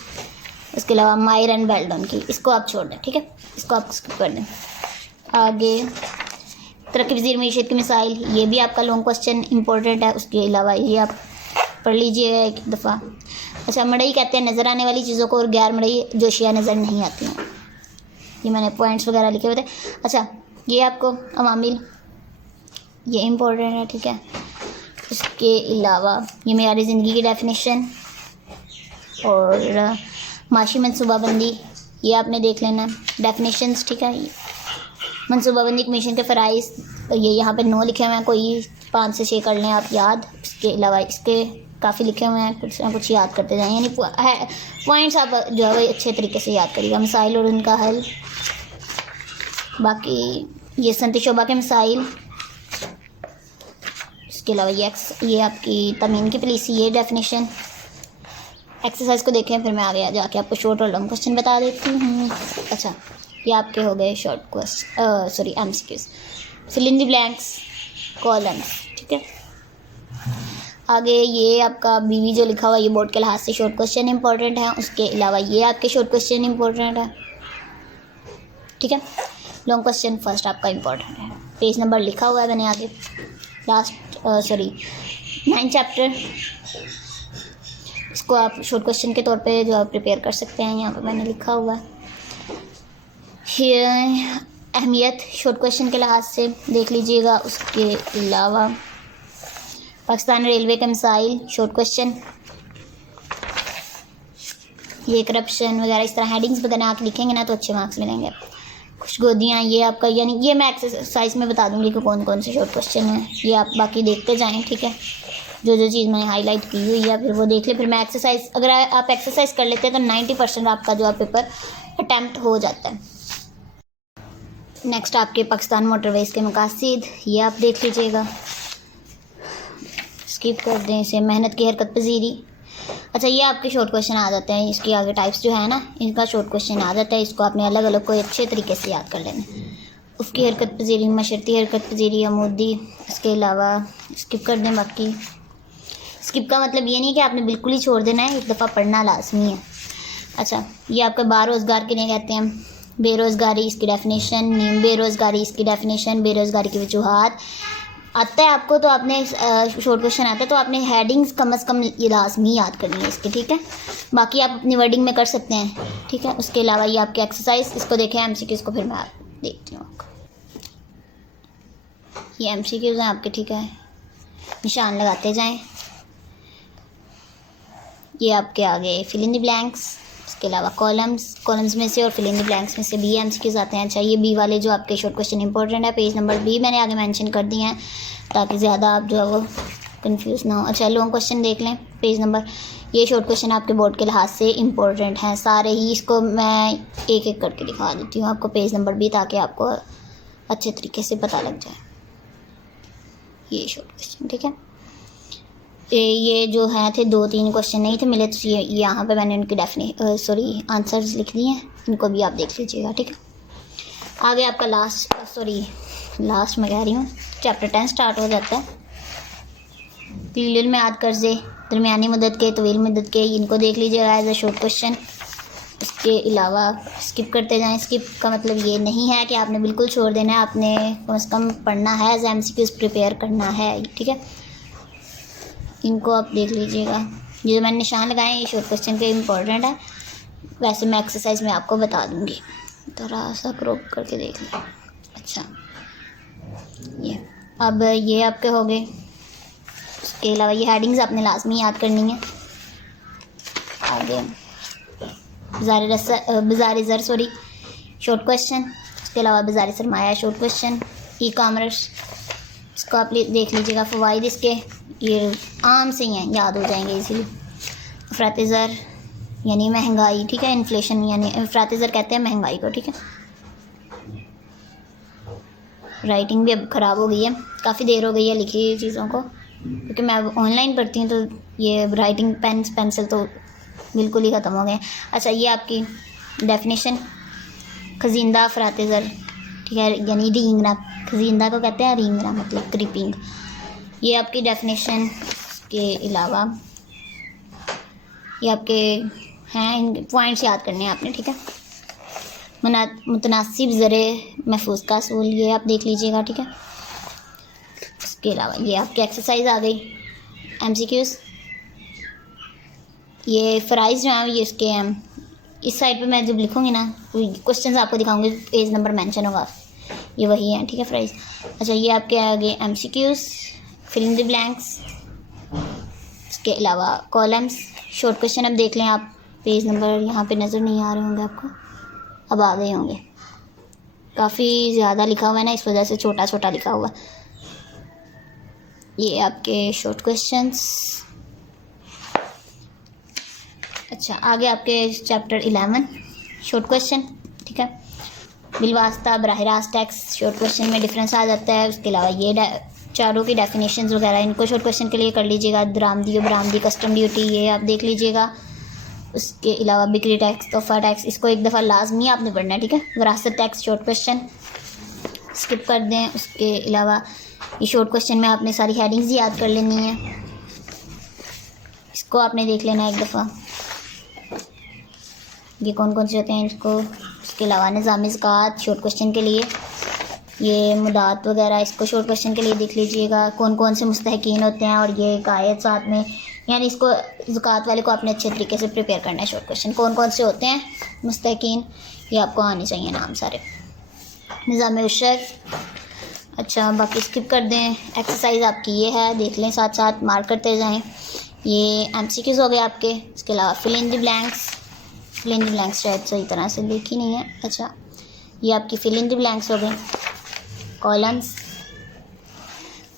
उसके अलावा मायर एंड बेल्डन की, इसको आप छोड़ दें, ठीक है, इसको आप स्किप कर दें। आगे तरक्की पज़ीर मीशत की मिसाइल, ये भी आपका लॉन्ग क्वेश्चन इंपॉर्टेंट है। उसके अलावा ये आप पढ़ लीजिए एक दफ़ा। अच्छा, मड़ई कहते हैं नज़र आने वाली चीज़ों को, और गैर मड़ई जो शिया नज़र नहीं आती हैं, ये मैंने पॉइंट्स वगैरह लिखे हुए थे। अच्छा, ये आपको अवामिल, ये इम्पोर्टेंट है, ठीक है। उसके अलावा ये मेयारी ज़िंदगी की डेफिनेशन और माशी मनसूबाबंदी, ये आपने देख लेना है डेफिनेशंस, ठीक है। मनसूबाबंदी कमीशन के फ़राइज़, ये यहाँ पे 9 लिखे हुए हैं, कोई 5 से 6 कर लें आप याद। इसके अलावा इसके काफ़ी लिखे हुए हैं, कुछ ना कुछ याद करते जाएँ, यानी पॉइंट्स आप जो है वो अच्छे तरीके से याद करिएगा। मसाइल और उनका हल, बाकी ये सनती शोबा के मसाइल। इसके अलावा ये आपकी तमीन की पॉलिसी, ये डेफिनेशन। एक्सरसाइज को देखें, फिर मैं आगे जाके आपको शॉर्ट और लॉन्ग क्वेश्चन बता देती हूँ। अच्छा, ये आपके हो गए short question, sorry MCQs, fill in the blanks, columns, ठीक है। आगे ये आपका बीवी जो लिखा हुआ, ये बोर्ड के लिहाज से शॉर्ट क्वेश्चन इंपॉर्टेंट है। उसके अलावा ये आपके शॉर्ट क्वेश्चन इंपॉर्टेंट है, ठीक है। लॉन्ग क्वेश्चन फर्स्ट आपका इंपॉर्टेंट है, पेज नंबर लिखा हुआ है मैंने आगे, लास्ट 9 चैप्टर, इसको आप शॉर्ट क्वेश्चन के तौर पे जो आप प्रिपेयर कर सकते हैं, यहाँ पे मैंने लिखा हुआ है। अहमियत शॉर्ट क्वेश्चन के लिहाज से देख लीजिएगा। उसके अलावा पाकिस्तान रेलवे के मसाइल शॉर्ट क्वेश्चन, ये करप्शन वगैरह, इस तरह हेडिंग्स वगैरह आप लिखेंगे ना तो अच्छे मार्क्स मिलेंगे। खुशगोदियाँ, ये आपका, यानी ये मैं एक्सरसाइज में बता दूंगी कि कौन कौन से शॉर्ट क्वेश्चन हैं, ये आप बाकी देखते जाएं, ठीक है। जो चीज़ मैंने हाईलाइट की हुई है फिर वो देख ले, फिर मैं एक्सरसाइज, अगर आप एक्सरसाइज कर लेते हैं तो 90% आपका जो है पेपर अटैम्प्ट हो जाता है। नेक्स्ट आपके पाकिस्तान मोटरवेज़ के मकासद, ये आप देख लीजिएगा, स्किप कर दें इसे। मेहनत की हरकत पजीरी, अच्छा ये आपके शॉर्ट क्वेश्चन आ जाते हैं, इसके आगे टाइप्स जो है ना इनका शॉर्ट क्वेश्चन आ जाता है, इसको आपने अलग अलग कोई अच्छे तरीके से याद कर लेना। उसकी हरकत पजीरी, मशरती हरकत पजीरी, अमूदी, इसके अलावा स्किप कर दें। बाकी स्किप का मतलब ये नहीं कि आपने बिल्कुल ही छोड़ देना है, एक दफ़ा पढ़ना लाजमी है। अच्छा, ये आपका बारोज़गार किन्हें कहते हैं, बेरोज़गारी, इसकी डेफिनेशन, नीम बेरोज़गारी, इसकी डेफिनेशन, बेरोज़गारी की वजूहात, आता है आपको तो आपने शॉर्ट क्वेश्चन आता है तो आपने हेडिंग्स कम से कम ये लाजमी याद करनी है इसके, ठीक है। बाकी आप अपनी वर्डिंग में कर सकते हैं, ठीक है। उसके अलावा ये आपके एक्सरसाइज, इसको देखें एमसीक्यूज़ को, फिर मैं देखती हूँ आपको। ये एमसीक्यूज़ हैं आपके, ठीक है, निशान लगाते जाएं। ये आपके आगे फिल इन द ब्लैंक्स, इसके अलावा कॉलम्स में से और फिल इन द ब्लैंक्स में से बी एमसीक्यूज़ आते हैं। अच्छा, ये बी वाले जो आपके शॉर्ट क्वेश्चन इंपॉर्टेंट है, पेज नंबर बी मैंने आगे मेंशन कर दिए हैं ताकि ज़्यादा आप जो है वो कंफ्यूज ना हो। अच्छा, लॉन्ग क्वेश्चन देख लें पेज नंबर। ये शॉर्ट क्वेश्चन आपके बोर्ड के लिहाज से इंपॉर्टेंट हैं सारे ही, इसको मैं एक एक करके दिखा देती हूँ आपको पेज नंबर बी, ताकि आपको अच्छे तरीके से पता लग जाए। ये शॉर्ट क्वेश्चन, ठीक है। ये जो है थे 2-3 क्वेश्चन नहीं थे मिले, तो ये यहाँ पे मैंने उनकी आंसर्स लिख दिए हैं, इनको भी आप देख लीजिएगा, ठीक है। आगे आपका लास्ट मैं कह रही हूँ, चैप्टर 10 स्टार्ट हो जाता है। कलील में आद कर्जे, दरमियानी मदद के, तवील मदद के, इनको देख लीजिएगा एज ए शॉर्ट क्वेश्चन। इसके अलावा स्किप करते जाएं। स्किप का मतलब ये नहीं है कि आपने बिल्कुल छोड़ देना है, आपने कम से कम पढ़ना है, एज एमसीक्यूज़ प्रिपेयर करना है, ठीक है। इनको आप देख लीजिएगा, ये जो मैंने निशान लगाए हैं ये शॉर्ट क्वेश्चन के इम्पोर्टेंट है। वैसे मैं एक्सरसाइज में आपको बता दूंगी, थोड़ा सा क्रॉप करके देख लें। अच्छा, ये आपके हो गए। उसके अलावा ये हेडिंग्स आपने लाजमी याद करनी है। आगे बाज़ार ज़र शॉर्ट क्वेश्चन, उसके अलावा बाज़ार सरमाया शॉर्ट क्वेश्चन, ई कॉमर्स, इसको आप देख लीजिएगा। फ़वाइद इसके ये आम से ही हैं, याद हो जाएंगे इसीलिए। अफरात ज़र यानी महंगाई, ठीक है, इन्फ्लेशन यानी अफरात ज़र कहते हैं महंगाई को, ठीक है। राइटिंग भी अब ख़राब हो गई है, काफ़ी देर हो गई है लिखी हुई चीज़ों को, क्योंकि मैं अब ऑनलाइन पढ़ती हूँ तो ये राइटिंग पेंसिल तो बिल्कुल ही ख़त्म हो गए। अच्छा, ये आपकी डेफिनेशन, खजींदा अफरात ज़र, ठीक है, यानी रींगना, खजींदा को कहते हैं रींगना, मतलब क्रीपिंग। ये आपकी डेफिनेशन के अलावा ये आपके हैं, इन पॉइंट्स याद करने हैं आपने, ठीक है। मुतनासिब ज़रे महफूज का असूल, ये आप देख लीजिएगा, ठीक है। इसके अलावा ये आपकी एक्सरसाइज आ गई, एमसीक्यूज़। ये फ़राइज़ जो हैं ये इसके हैं, इस साइड पे मैं जब लिखूँगी ना क्वेश्चंस आपको दिखाऊंगी, पेज नंबर मेंशन होगा, ये वही है, ठीक है, फ़राइज़। अच्छा, ये आपके आगे MCQs, fill in the blanks, इसके अलावा कॉलम्स, शॉर्ट क्वेश्चन। अब देख लें आप, पेज नंबर यहाँ पे नज़र नहीं आ रहे होंगे आपको, अब आ गए होंगे। काफ़ी ज़्यादा लिखा हुआ है ना, इस वजह से छोटा छोटा लिखा हुआ। ये आपके शॉर्ट क्वेश्चंस। अच्छा, आगे आपके चैप्टर 11 शॉर्ट क्वेश्चन, ठीक है। बिलवास्ता, बराह रास्त टैक्स, शॉर्ट क्वेश्चन में डिफरेंस आ जाता है। उसके अलावा ये चारों की डेफिनेशंस वगैरह इनको शॉर्ट क्वेश्चन के लिए कर लीजिएगा। दरामदी और बरामदी, कस्टम ड्यूटी, ये आप देख लीजिएगा। उसके अलावा बिक्री टैक्स, तोहफा टैक्स, इसको एक दफ़ा लाजमी आपने पढ़ना है, ठीक है। विरासत टैक्स शॉर्ट क्वेश्चन स्किप कर दें। उसके अलावा ये शॉर्ट क्वेश्चन में आपने सारी हेडिंग्स याद कर लेनी है, इसको आपने देख लेना है एक दफ़ा, ये कौन कौन से होते हैं इसको। उसके अलावा निज़ाम ज़कात शॉर्ट क्वेश्चन के लिए, ये मुदात वगैरह, इसको शॉर्ट क्वेश्चन के लिए देख लीजिएगा। कौन कौन से मुस्तहकीन होते हैं, और ये एक आयत साथ में, यानी इसको ज़कात वाले को आपने अच्छे तरीके से प्रिपेयर करना है। शॉर्ट क्वेश्चन कौन कौन से होते हैं मुस्तहकीन, ये आपको आने चाहिए नाम सारे। निज़ाम उशर, अच्छा बाकी स्किप कर दें। एक्सरसाइज आपकी ये है, देख लें, साथ साथ मार्क करते जाएं। ये एमसीक्यूज़ हो गए आपके। इसके अलावा fill in the blanks, fill in the blanks शायद सही तरह से लिखी नहीं है। अच्छा, ये आपकी फिल इन द ब्लैंक्स हो गए। कॉलम्स,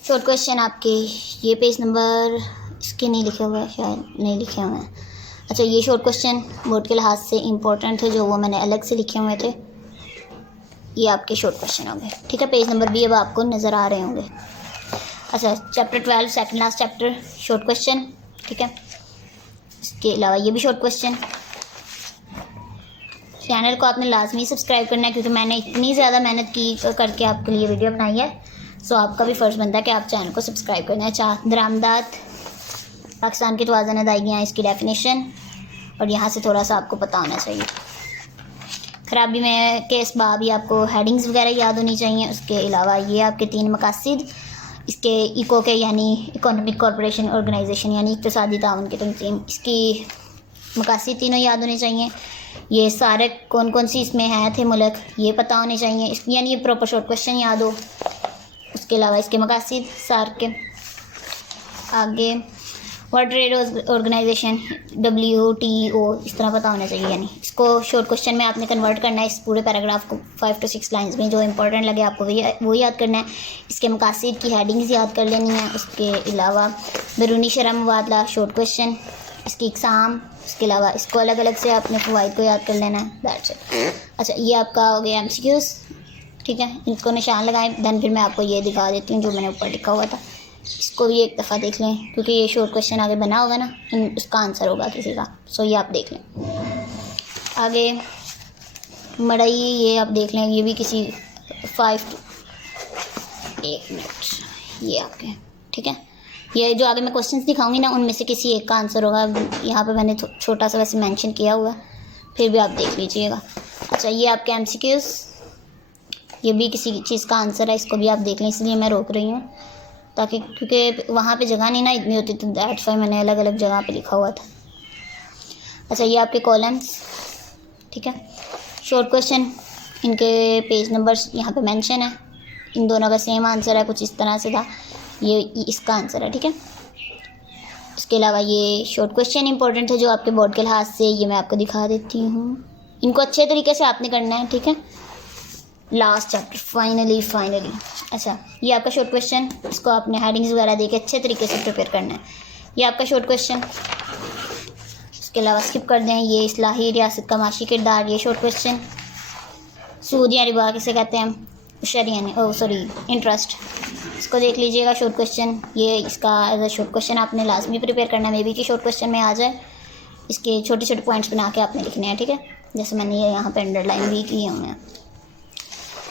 शॉर्ट क्वेश्चन आपके, ये पेज नंबर इसके नहीं लिखे हुए, शायद नहीं लिखे हुए हैं। अच्छा, ये शॉर्ट क्वेश्चन बोर्ड के लिहाज से इंपॉर्टेंट थे, जो वो मैंने अलग से लिखे हुए थे। ये आपके शॉर्ट क्वेश्चन हो गए, ठीक है। पेज नंबर भी अब आपको नज़र आ रहे होंगे। अच्छा, chapter 12 second last chapter short question, ठीक है। इसके अलावा ये भी शॉर्ट क्वेश्चन। चैनल को आपने लाजमी सब्सक्राइब करना है, क्योंकि मैंने इतनी ज़्यादा मेहनत की करके आपके लिए वीडियो बनाई है, सो आपका भी फ़र्ज़ बनता है कि आप चैनल को सब्सक्राइब करना है। अच्छा, दरामदात पाकिस्तान की तवाज़न अदायगियाँ, इसकी डेफिनेशन, और यहाँ से थोड़ा सा आपको पता होना चाहिए। खराबी में के इसबाब, ये आपको हेडिंग्स वगैरह याद होनी चाहिए। उसके अलावा ये आपके 3 मकासिद, इसके इको के यानी इकोनॉमिक कॉरपोरेशन ऑर्गेनाइजेशन यानी इक़्तिसादी ताउन की तंजीम, इसकी मकासद तीनों याद होने चाहिए। ये सारे कौन कौन सी इसमें हैं थे मुल्क ये पता होने चाहिए, यानी ये प्रॉपर शॉर्ट क्वेश्चन याद हो। उसके अलावा इसके मकासद सार्क के। आगे वर्ल्ड ट्रेड ऑर्गेनाइजेशन WTO इस तरह पता होना चाहिए, यानी इसको शॉर्ट क्वेश्चन में आपने कन्वर्ट करना है इस पूरे पैराग्राफ को 5 to 6 लाइंस में। जो इंपॉर्टेंट लगे आपको वो याद करना है। इसके मकासद की हेडिंग्स याद कर लेनी है। उसके अलावा बैरूनी शरह मुबादला शॉर्ट क्वेश्चन, इसकी एग्ज़ाम, उसके अलावा इसको अलग अलग से आपने फ़वाइद को याद कर लेना है। That's it. अच्छा, ये आपका हो गया MCQs, ठीक है। इसको निशान लगाएं, दैन फिर मैं आपको ये दिखा देती हूँ जो मैंने ऊपर लिखा हुआ था। इसको भी एक दफ़ा देख लें क्योंकि ये शॉर्ट क्वेश्चन आगे बना होगा ना, उसका आंसर होगा किसी का। सो ये आप देख लें। आगे मड़ई, ये आप देख लें, ये भी किसी 1 मिनट ये आपके, ठीक है। ये जो आगे मैं क्वेश्चंस दिखाऊंगी ना उनमें से किसी एक का आंसर होगा। यहाँ पे मैंने छोटा सा वैसे मेंशन किया हुआ है, फिर भी आप देख लीजिएगा। अच्छा, ये आपके MCQs, ये भी किसी चीज़ का आंसर है, इसको भी आप देख लें, इसलिए मैं रोक रही हूँ ताकि क्योंकि वहाँ पे जगह नहीं ना इतनी होती, तो दैट्स वाई मैंने अलग अलग जगह पे लिखा हुआ था। अच्छा, ये आपके कॉलम्स, ठीक है। शॉर्ट क्वेश्चन, इनके पेज नंबर्स यहाँ पे मेंशन है। इन दोनों का सेम आंसर है, कुछ इस तरह से था। ये इसका आंसर है, ठीक है। इसके अलावा ये शॉर्ट क्वेश्चन इंपॉर्टेंट है जो आपके बोर्ड के लिहाज से, ये मैं आपको दिखा देती हूँ। इनको अच्छे तरीके से आपने करना है, ठीक है। Last chapter finally. अच्छा, ये आपका शॉर्ट क्वेश्चन, इसको आपने हेडिंग्स वगैरह देके अच्छे तरीके से प्रिपेयर करना है। ये आपका शॉर्ट क्वेश्चन, इसके अलावा स्किप कर दें। ये इस्लाही रियासत का माशी किरदार, ये शॉर्ट क्वेश्चन। सूद या रिबा किसे कहते हैं, इंटरेस्ट, इसको देख लीजिएगा शॉर्ट क्वेश्चन। ये इसका एज अ शॉर्ट क्वेश्चन आपने लाजमी प्रिपेयर करना है, मे बी कि शॉर्ट क्वेश्चन में आ जाए। इसके छोटे छोटे पॉइंट्स बना के आपने लिखने हैं, ठीक है। जैसे मैंने ये यहाँ पे अंडरलाइन भी किए हुए हैं।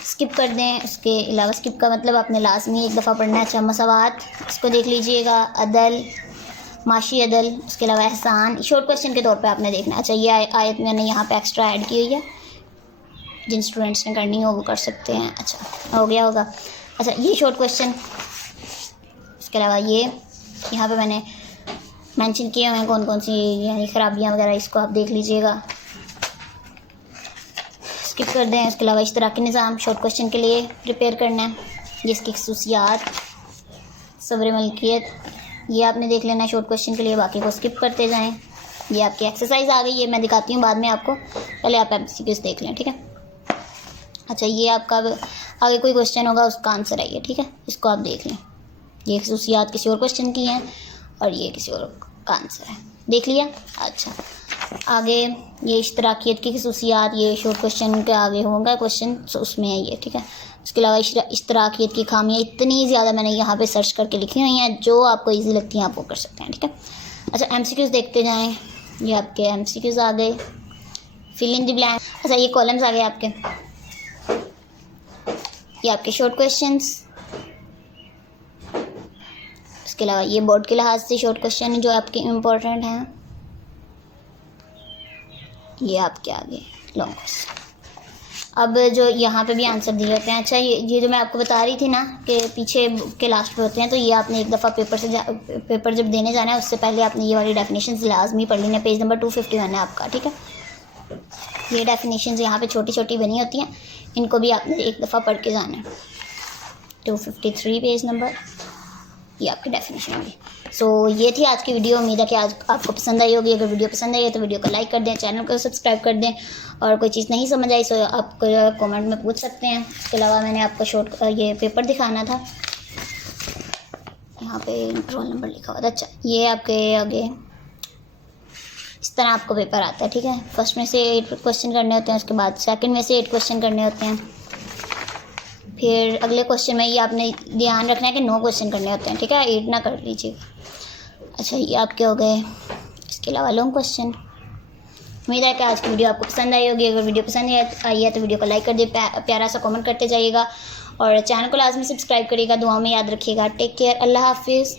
स्किप कर दें। उसके अलावा स्किप का मतलब आपने लाजमी एक दफ़ा पढ़ना है। अच्छा, मसावात, इसको देख लीजिएगा। अदल, माशी अदल, उसके अलावा एहसान, शॉर्ट क्वेश्चन के तौर पे आपने देखना है। अच्छा, ये आयत मैंने यहाँ पे एक्स्ट्रा ऐड की हुई है, जिन स्टूडेंट्स ने करनी हो वो कर सकते हैं। अच्छा, हो गया होगा। अच्छा, ये शॉर्ट क्वेश्चन, इसके अलावा ये यहाँ पे मैंने मेंशन किए हुए हैं कौन कौन सी यानी खराबियाँ वगैरह, इसको आप देख लीजिएगा। स्किप कर दें। उसके अलावा इश्तराकी निज़ाम शॉर्ट क्वेश्चन के लिए प्रिपेयर करना है, जिसकी खसूसियात, सब्र मलकियत, ये आपने देख लेना है शॉर्ट क्वेश्चन के लिए, बाकी को स्किप करते जाएं। ये आपकी एक्सरसाइज आ गई है, मैं दिखाती हूँ बाद में आपको, पहले आप MCQs देख लें, ठीक है। अच्छा, ये आपका आगे कोई क्वेश्चन होगा उसका आंसर है ये, ठीक है। इसको आप देख लें। ये खसूसियात किसी और क्वेश्चन की हैं और ये किसी और का आंसर है, देख लिया। अच्छा, आगे ये इश्तराकियत की खसूसियात, ये शॉर्ट क्वेश्चन के आगे होगा क्वेश्चन, तो उसमें है ये, ठीक है। उसके अलावा इश्तराकियत की खामियाँ इतनी ज़्यादा मैंने यहाँ पे सर्च करके लिखी हुई हैं, जो आपको ईजी लगती हैं आप वो कर सकते हैं, ठीक है। अच्छा, MCQs देखते जाएँ। ये आपके MCQs आ गए। Fill in the blank. अच्छा, ये कॉलम्स आ गए आपके, ये आपके शॉर्ट क्वेश्चंस। इसके अलावा ये बोर्ड के लिहाज से शॉर्ट क्वेश्चन जो आपके इम्पोर्टेंट हैं, ये आपके आगे लॉन्ग क्वेश्चन। अब जो यहाँ पे भी आंसर दिए होते हैं। अच्छा, ये जो मैं आपको बता रही थी ना कि पीछे के लास्ट पे होते हैं, तो ये आपने एक दफ़ा पेपर जब देने जाना है उससे पहले आपने ये वाली डेफिनेशंस लाजमी पढ़ लेना। पेज नंबर 251 है आपका, ठीक है। ये डेफिनेशंस यहाँ पे छोटी छोटी बनी होती हैं, इनको भी आपने एक दफ़ा पढ़ के जाना है। 253 पेज नंबर, ये आपकी डेफिनेशन होगी। सो ये थी आज की वीडियो। उम्मीद है कि आज आपको पसंद आई होगी। अगर वीडियो पसंद आई है तो वीडियो को लाइक कर दें, चैनल को सब्सक्राइब कर दें, और कोई चीज़ नहीं समझ आई सो आप कमेंट में पूछ सकते हैं। इसके अलावा मैंने आपको ये पेपर दिखाना था, यहाँ पे रोल नंबर लिखा हुआ था। अच्छा, ये आपके आगे इस तरह आपको पेपर आता है, ठीक है। फर्स्ट में से 8 क्वेश्चन करने होते हैं, उसके बाद सेकंड में से 8 क्वेश्चन करने होते हैं, फिर अगले क्वेश्चन में ये आपने ध्यान रखना है कि 9 क्वेश्चन करने होते हैं, ठीक है, 8 ना कर लीजिएगा। अच्छा, ये आपके हो गए। इसके अलावा लॉन्ग क्वेश्चन। उम्मीद है कि आज की वीडियो आपको पसंद आई होगी। अगर वीडियो पसंद आई है तो वीडियो को लाइक कर दे, प्यारा सा कमेंट करते जाइएगा और चैनल को लाजमी सब्सक्राइब करिएगा। दुआओं में याद रखिएगा। टेक केयर, अल्लाह हाफिज़।